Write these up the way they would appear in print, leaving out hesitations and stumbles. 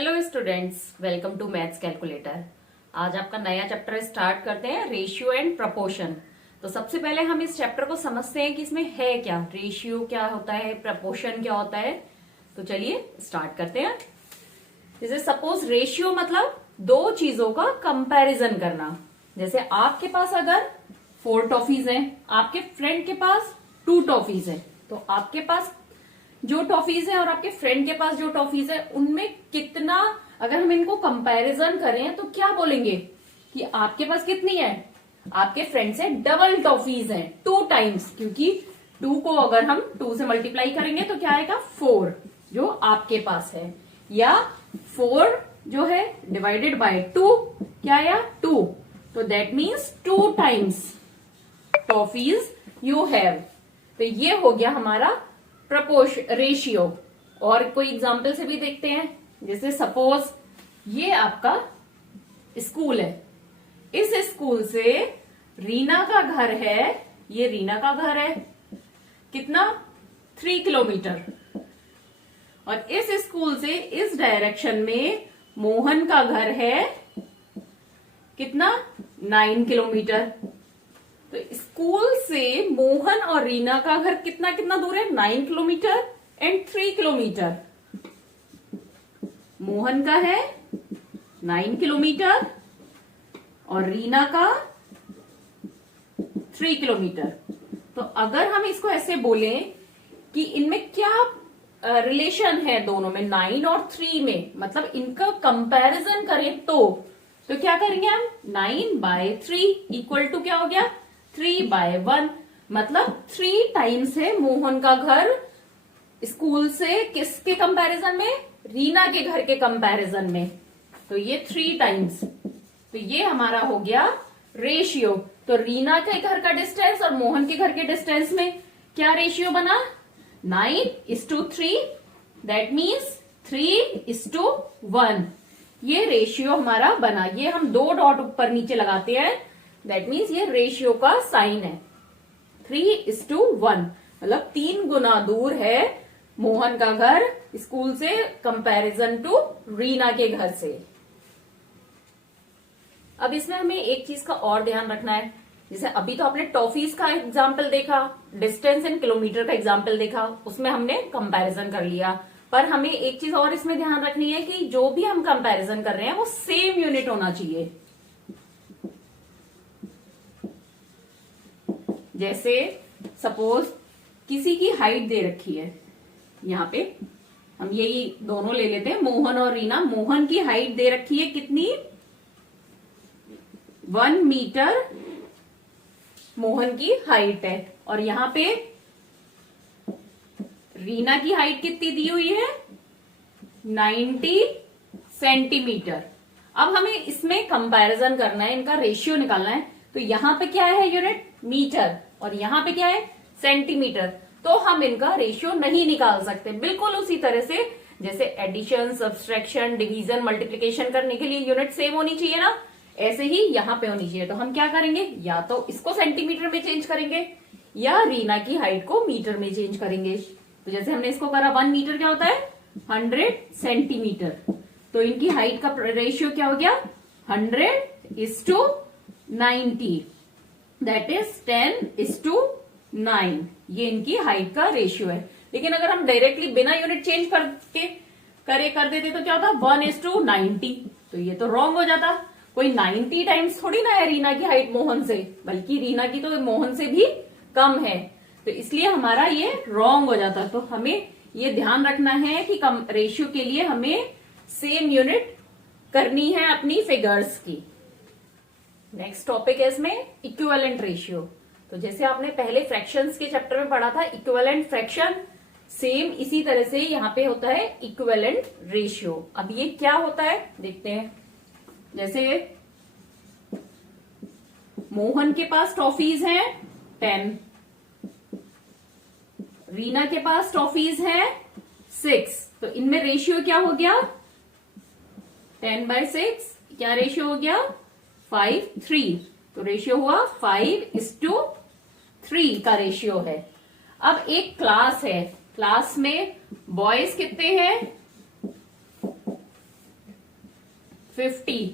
Hello students, welcome to maths calculator. आज आपका नया चैप्टर स्टार्ट करते हैं, रेशियो एंड प्रपोर्शन। तो सबसे पहले हम इस चैप्टर को समझते हैं कि इसमें है क्या, रेशियो क्या होता है, प्रपोर्शन क्या होता है। तो चलिए स्टार्ट करते हैं। जैसे सपोज रेशियो मतलब दो चीजों का कंपैरिजन करना। जैसे आपके पास अगर 4 टॉफीज हैं, आपके फ्रेंड के पास 2 टॉफीज हैं, तो आपके पास जो टॉफीज है और आपके फ्रेंड के पास जो टॉफीज है उनमें कितना, अगर हम इनको कंपैरिजन करें तो क्या बोलेंगे कि आपके पास कितनी है, आपके फ्रेंड से डबल टॉफीज है, 2 टाइम्स। क्योंकि 2 को अगर हम 2 से मल्टीप्लाई करेंगे तो क्या आएगा 4 जो आपके पास है, या 4 जो है डिवाइडेड बाय 2 क्या आया 2। तो that means 2 times toffees you have. तो ये हो गया हमारा रेशियो। और कोई एग्जाम्पल से भी देखते हैं। जैसे सपोज ये आपका स्कूल है, इस स्कूल से रीना का घर है, ये रीना का घर है कितना 3 किलोमीटर, और इस स्कूल से इस डायरेक्शन में मोहन का घर है कितना 9 किलोमीटर। तो स्कूल से मोहन और रीना का घर कितना कितना दूर है, 9 किलोमीटर एंड 3 किलोमीटर। मोहन का है 9 किलोमीटर और रीना का 3 किलोमीटर। तो अगर हम इसको ऐसे बोलें कि इनमें क्या रिलेशन है दोनों में, 9 और 3 में, मतलब इनका कंपैरिजन करें तो क्या करेंगे हम, 9/3 इक्वल टू क्या हो गया 3/1। मतलब 3 टाइम्स है मोहन का घर स्कूल से किसके कंपैरिजन में, रीना के घर के कंपैरिजन में। तो ये 3 टाइम्स। तो ये हमारा हो गया रेशियो। तो रीना के घर का डिस्टेंस और मोहन के घर के डिस्टेंस में क्या रेशियो बना, 9:3। That means 3:1। ये रेशियो हमारा बना। ये हम 2 डॉट ऊपर नीचे लगाते हैं, दैट मीन्स ये रेशियो का साइन है। 3:1 मतलब 3 गुना दूर है मोहन का घर स्कूल से कंपैरिजन टू रीना के घर से। अब इसमें हमें एक चीज का और ध्यान रखना है। जैसे अभी तो आपने टॉफीज का एग्जाम्पल देखा, डिस्टेंस इन किलोमीटर का एग्जाम्पल देखा, उसमें हमने कंपैरिजन कर लिया। पर हमें एक चीज और इसमें ध्यान रखनी है कि जो भी हम कंपैरिजन कर रहे हैं वो सेम यूनिट होना चाहिए। जैसे सपोज किसी की हाइट दे रखी है, यहाँ पे हम यही दोनों ले लेते हैं, मोहन और रीना। मोहन की हाइट दे रखी है कितनी, 1 मीटर मोहन की हाइट है, और यहाँ पे रीना की हाइट कितनी दी हुई है 90 सेंटीमीटर। अब हमें इसमें कंपैरिजन करना है, इनका रेशियो निकालना है। तो यहाँ पे क्या है यूनिट मीटर और यहाँ पे क्या है सेंटीमीटर। तो हम इनका रेशियो नहीं निकाल सकते। बिल्कुल उसी तरह से जैसे एडिशन, सब्सट्रैक्शन, डिवीजन, मल्टीप्लिकेशन करने के लिए यूनिट सेम होनी चाहिए ना, ऐसे ही यहाँ पे होनी चाहिए। तो हम क्या करेंगे, या तो इसको सेंटीमीटर में चेंज करेंगे या रीना की हाइट को मीटर में चेंज करेंगे। तो जैसे हमने इसको करा 1 मीटर क्या होता है 100 सेंटीमीटर। तो इनकी हाइट का रेशियो क्या हो गया 100:90, दैट इज 10:9। ये इनकी हाइट का रेशियो है। लेकिन अगर हम डायरेक्टली बिना यूनिट चेंज कर देते तो क्या होता 1:90। तो ये तो रॉन्ग हो जाता। कोई 90 टाइम्स थोड़ी ना है रीना की हाइट मोहन से, बल्कि रीना की तो मोहन से भी कम है। तो इसलिए हमारा ये रॉन्ग हो जाता। तो हमें ये ध्यान रखना है कि कम रेशियो के लिए हमें सेम यूनिट करनी है अपनी फिगर्स की। नेक्स्ट टॉपिक है इसमें इक्विवेलेंट रेशियो। तो जैसे आपने पहले फ्रैक्शंस के चैप्टर में पढ़ा था इक्विवेलेंट फ्रैक्शन, सेम इसी तरह से यहाँ पे होता है इक्विवेलेंट रेशियो। अब ये क्या होता है देखते हैं। जैसे मोहन के पास टॉफीज हैं 10, रीना के पास टॉफीज हैं 6। तो इनमें रेशियो क्या हो गया 10/6। क्या रेशियो हो गया 5:3। तो रेशियो हुआ 5:3 का रेशियो है। अब एक क्लास है, क्लास में बॉयज कितने हैं 50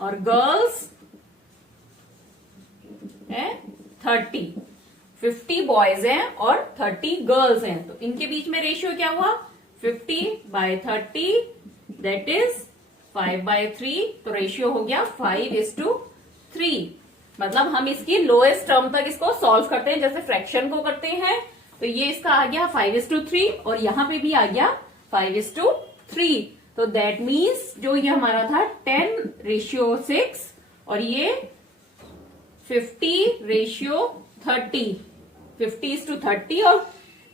और गर्ल्स है 30। 50 बॉयज हैं और 30 गर्ल्स हैं, तो इनके बीच में रेशियो क्या हुआ 50/30 दैट इज 5/3। तो रेशियो हो गया 5:3। मतलब हम इसकी लोएस्ट टर्म तक इसको सॉल्व करते हैं जैसे फ्रैक्शन को करते हैं। तो ये इसका आ गया 5:3 और यहां पे भी आ गया 5:3। तो दैट मीन्स जो ये हमारा था 10:6 और ये 50:30। 50:30 और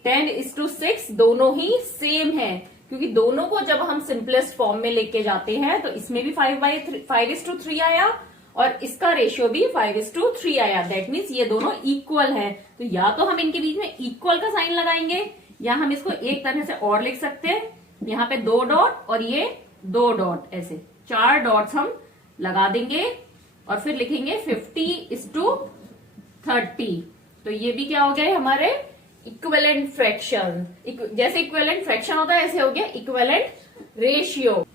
10:6 दोनों ही सेम है, क्योंकि दोनों को जब हम सिंपलेस्ट फॉर्म में लेके जाते हैं तो इसमें भी 5:3 आया और इसका रेशियो भी 5:3 आया। दैट मीन्स ये दोनों इक्वल है। तो या तो हम इनके बीच में इक्वल का साइन लगाएंगे या हम इसको एक तरह से और लिख सकते हैं, यहाँ पे 2 डॉट और ये 2 डॉट, ऐसे 4 डॉट्स हम लगा देंगे और फिर लिखेंगे 50:30। तो ये भी क्या हो गया हमारे इक्विवेलेंट फ्रैक्शन। जैसे इक्विवेलेंट फ्रैक्शन होता है ऐसे हो गया इक्विवेलेंट रेशियो।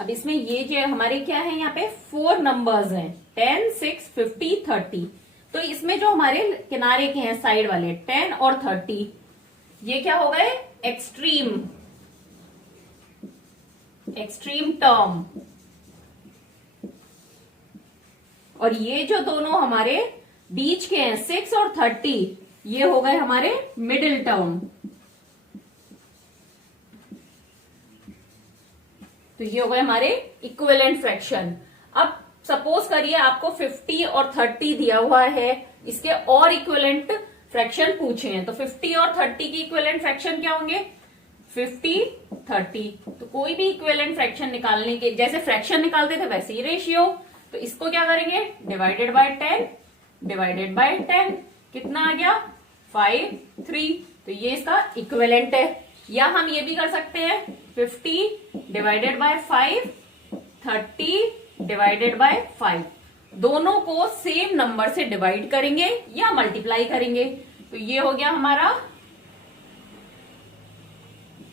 अब इसमें ये जो हमारे क्या है यहाँ पे 4 नंबर्स हैं 10, 6, 50, 30। तो इसमें जो हमारे किनारे के हैं साइड वाले 10 और 30 ये क्या हो गए एक्सट्रीम टर्म। और ये जो दोनों हमारे बीच के हैं 6 और 30 ये हो गए हमारे मिडिल टर्म। तो ये हो गए हमारे इक्विवेलेंट फ्रैक्शन। अब सपोज करिए आपको 50 और 30 दिया हुआ है, इसके और इक्विवेलेंट फ्रैक्शन पूछे हैं, तो 50 और 30 की इक्विवेलेंट फ्रैक्शन क्या होंगे 50/30। तो कोई भी इक्विवेलेंट फ्रैक्शन निकालने के जैसे फ्रैक्शन निकालते थे वैसे ही रेशियो। तो इसको क्या करेंगे डिवाइडेड बाय 10 कितना आ गया 5/3। तो ये इसका इक्विवेलेंट है। या हम ये भी कर सकते हैं 50/5 30/5 दोनों को सेम नंबर से डिवाइड करेंगे या मल्टीप्लाई करेंगे। तो ये हो गया हमारा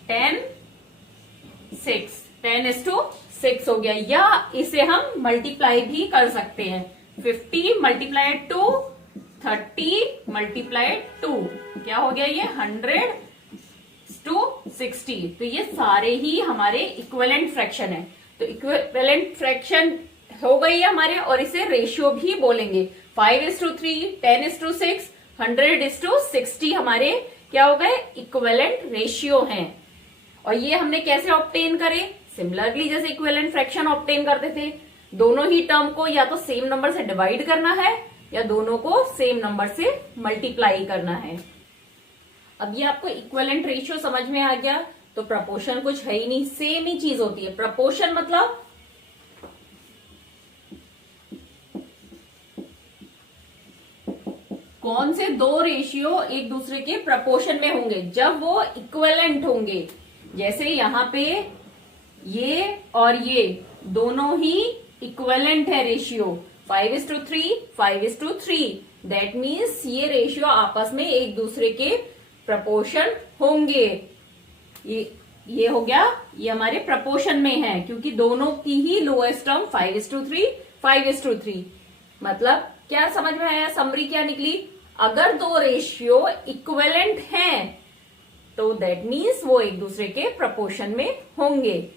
10:6 हो गया। या इसे हम मल्टीप्लाई भी कर सकते हैं 50×2 30×2 क्या हो गया ये 100:60। तो ये सारे ही हमारे इक्विवेलेंट फ्रैक्शन है। तो इक्विवेलेंट फ्रैक्शन हो गई है हमारे और इसे रेशियो भी बोलेंगे 5:3 10:6 100:60 हमारे क्या हो गए इक्विवेलेंट रेशियो हैं। और ये हमने कैसे ऑब्टेन करे सिमिलरली जैसे इक्विवेलेंट फ्रैक्शन ऑब्टेन करते थे, दोनों ही टर्म को या तो सेम नंबर से डिवाइड करना है या दोनों को सेम नंबर से मल्टीप्लाई करना है। अब ये आपको इक्विवेलेंट रेशियो समझ में आ गया। तो प्रपोर्शन कुछ है ही नहीं, सेम ही चीज होती है। प्रपोर्शन मतलब कौन से दो रेशियो एक दूसरे के प्रपोर्शन में होंगे जब वो इक्विवेलेंट होंगे। जैसे यहां पे ये और ये दोनों ही इक्विवेलेंट है रेशियो 5:3 5:3। दैट मीन्स ये रेशियो आपस में एक दूसरे के प्रपोर्शन होंगे। ये हो गया, ये हमारे प्रपोर्शन में है क्योंकि दोनों की ही लोएस्ट टर्म 5:3 5:3। मतलब क्या समझ में आया, समरी क्या निकली, अगर दो रेशियो इक्विवेलेंट हैं तो दैट मीन्स वो एक दूसरे के प्रपोर्शन में होंगे।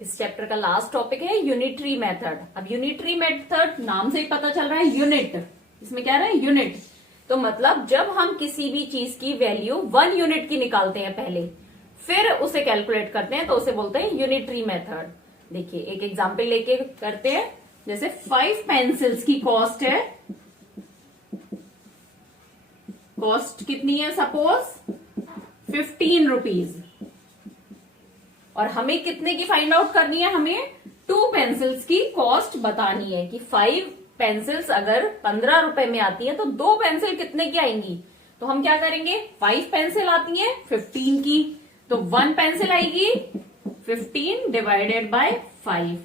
इस चैप्टर का लास्ट टॉपिक है यूनिटरी मेथड। अब यूनिटरी मेथड नाम से ही पता चल रहा है यूनिट, इसमें क्या है यूनिट। तो मतलब जब हम किसी भी चीज की वैल्यू 1 यूनिट की निकालते हैं पहले फिर उसे कैलकुलेट करते हैं तो उसे बोलते हैं यूनिटरी मेथड। देखिए एक एग्जांपल लेके करते हैं। जैसे 5 पेंसिल्स की कॉस्ट है, कॉस्ट कितनी है सपोज 15 रुपीज और हमें कितने की फाइंड आउट करनी है, हमें 2 पेंसिल्स की कॉस्ट बतानी है कि 5 पेंसिल्स अगर 15 रुपए में आती है तो 2 पेंसिल कितने की आएंगी। तो हम क्या करेंगे 5 पेंसिल आती है 15 की, तो 1 पेंसिल आएगी 15/5।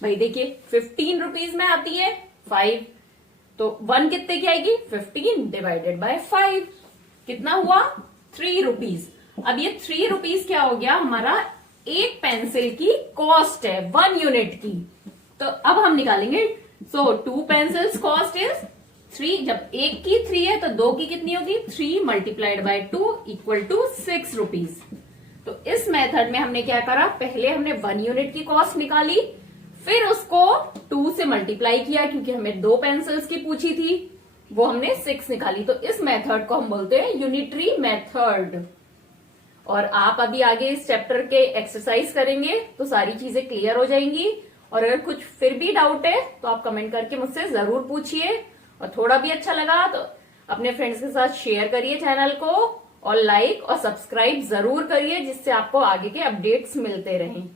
भाई देखिए 15 रुपीज में आती है 5, तो 1 कितने की आएगी 15/5 कितना हुआ 3 रुपीज। अब ये 3 रुपीज क्या हो गया हमारा एक पेंसिल की कॉस्ट है 1 यूनिट की। तो अब हम निकालेंगे। सो 2 पेंसिल्स कॉस्ट इज 3। जब एक की 3 है तो 2 की कितनी होगी, 3 multiplied by 2 equal to 6 rupees. तो इस मेथड में हमने क्या करा, पहले हमने 1 यूनिट की कॉस्ट निकाली, फिर उसको 2 से मल्टीप्लाई किया क्योंकि हमें 2 पेंसिल्स की पूछी थी, वो हमने 6 निकाली। तो इस मेथड को हम बोलते हैं यूनिटरी मेथड। और आप अभी आगे इस चैप्टर के एक्सरसाइज करेंगे तो सारी चीजें क्लियर हो जाएंगी। और अगर कुछ फिर भी डाउट है तो आप कमेंट करके मुझसे जरूर पूछिए। और थोड़ा भी अच्छा लगा तो अपने फ्रेंड्स के साथ शेयर करिए चैनल को, और लाइक और सब्सक्राइब जरूर करिए जिससे आपको आगे के अपडेट्स मिलते रहें।